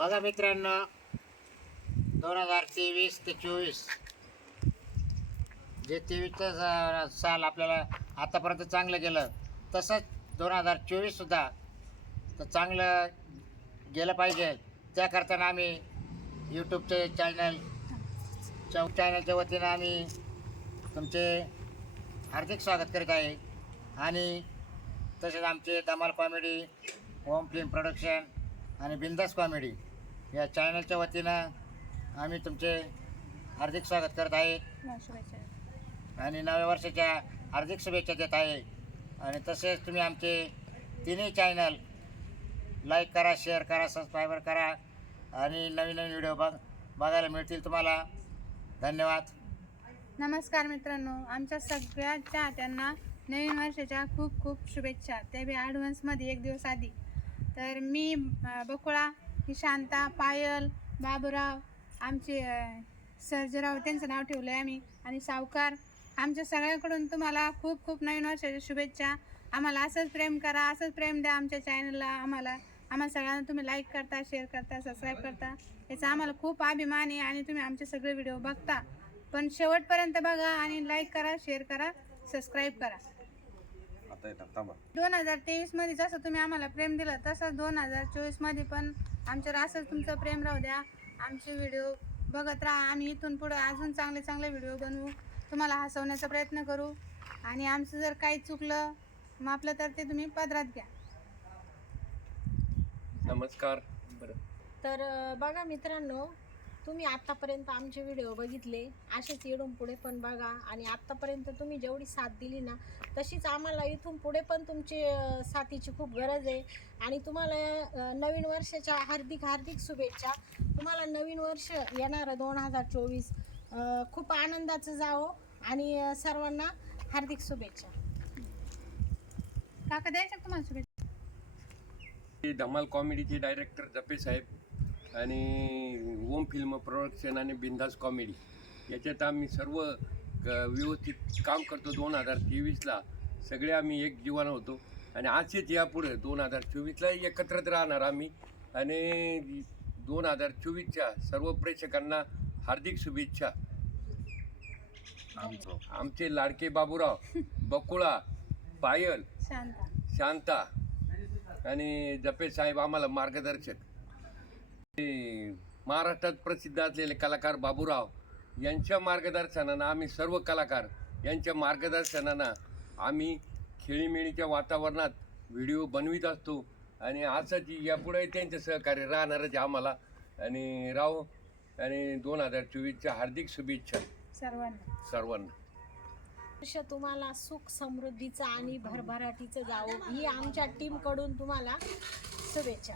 बघा मित्रांनो दोन हजार तेवीस ते चोवीस. जे तेवीसचं साल आपल्याला आतापर्यंत चांगलं गेलं तसंच दोन हजार चोवीससुद्धा तर चांगलं गेलं पाहिजे. त्याकरताना आम्ही यूट्यूबचे चॅनल चौ चॅनलच्या वतीनं आम्ही तुमचे हार्दिक स्वागत करीत आहे. आणि तसेच आमचे धमाल कॉमेडी होम फिल्म प्रोडक्शन आणि बिंदास कॉमेडी. या चॅनलच्या वतीनं आम्ही तुमचे हार्दिक स्वागत करत आहे. आणि नव्या वर्षाच्या हार्दिक शुभेच्छा देत आहे. आणि तसेच तुम्ही आमचे तिन्ही चॅनल लाईक करा शेअर करा सबस्क्रायबर करा. आणि नवीन नवीन व्हिडिओ बघ बघायला मिळतील तुम्हाला. धन्यवाद. नमस्कार मित्रांनो आमच्या सगळ्या चाहत्यांना नवीन वर्षाच्या खूप खूप शुभेच्छा. ते बी ॲडव्हान्समध्ये एक दिवस आधी. तर मी बकुळा ही शांता पायल बाबूराव आमचे सर्जराव त्यांचं नाव ठेवलं आहे आम्ही. आणि सावकार आमच्या सगळ्यांकडून तुम्हाला खूप खूप नवीन वर्षाच्या शुभेच्छा. आम्हाला असंच प्रेम करा असंच प्रेम द्या आमच्या चॅनलला आम्हाला आम्हाला सगळ्यांना तुम्ही लाईक करता शेअर करता सबस्क्राईब करता. याचा आम्हाला खूप अभिमान आहे आणि तुम्ही आमचे सगळे व्हिडिओ बघता. पण शेवटपर्यंत बघा आणि लाईक करा शेअर करा सबस्क्राईब करा. दोन हजार तेवीसमध्ये जसं तुम्ही आम्हाला प्रेम दिलं तसंच दोन हजार चोवीसमध्ये पण आमच्यावर असंच तुमचं प्रेम राहू द्या. आमचे व्हिडिओ बघत राहा. आम्ही इथून पुढे अजून चांगले चांगले व्हिडिओ बनवू. तुम्हाला हसवण्याचा प्रयत्न करू. आणि आमचं जर काही चुकलं मापलं तर ते तुम्ही पदरात घ्या. नमस्कार. बरं. तर बघा मित्रांनो तुम्ही आत्तापर्यंत आमचे व्हिडिओ बघितले असेच येडून पुढे पण बघा. आणि आत्तापर्यंत तुम्ही जेवढी साथ दिली ना तशीच आम्हाला इथून पुढे पण तुमची साथीची खूप गरज आहे. आणि तुम्हाला नवीन वर्षाच्या हार्दिक हार्दिक शुभेच्छा. तुम्हाला नवीन वर्ष येणारं दोन हजार चोवीस. खूप आनंदाचं जावं आणि सर्वांना हार्दिक शुभेच्छा. काका द्यायच्या का तुम्हाला शुभेच्छा? धमाल कॉमेडीचे डायरेक्टर जपे साहेब. आणि ओम फिल्म प्रोडक्शन आणि बिंदास कॉमेडी. याच्यात आम्ही सर्व क- व्यवस्थित काम करतो दोन हजार तेवीसला. सगळे आम्ही एक जीवानं होतो. आणि असेच यापुढे दोन हजार चोवीसला एकत्रच राहणार आम्ही. आणि दोन हजार चोवीसच्या सर्व प्रेक्षकांना हार्दिक शुभेच्छा. आमचं. आमचे लाडके बाबूराव बकुळा पायल शांता. शांता. आणि जपे साहेब आम्हाला मार्गदर्शक. महाराष्ट्रात प्रसिद्ध असलेले कलाकार बाबूराव यांच्या मार्गदर्शनानं आम्ही सर्व कलाकार यांच्या मार्गदर्शनानं आम्ही खेळीमेळीच्या वातावरणात व्हिडिओ बनवित असतो. आणि असंच यापुढे त्यांचं सहकार्य राहणारच आहे आम्हाला. आणि राव आणि दोन हजार चोवीसच्या हार्दिक शुभेच्छा सर्वांना. सर्वांना. वर्ष तुम्हाला सुख समृद्धीचं आणि भरभराटीचं जावं. ही आमच्या टीमकडून तुम्हाला शुभेच्छा.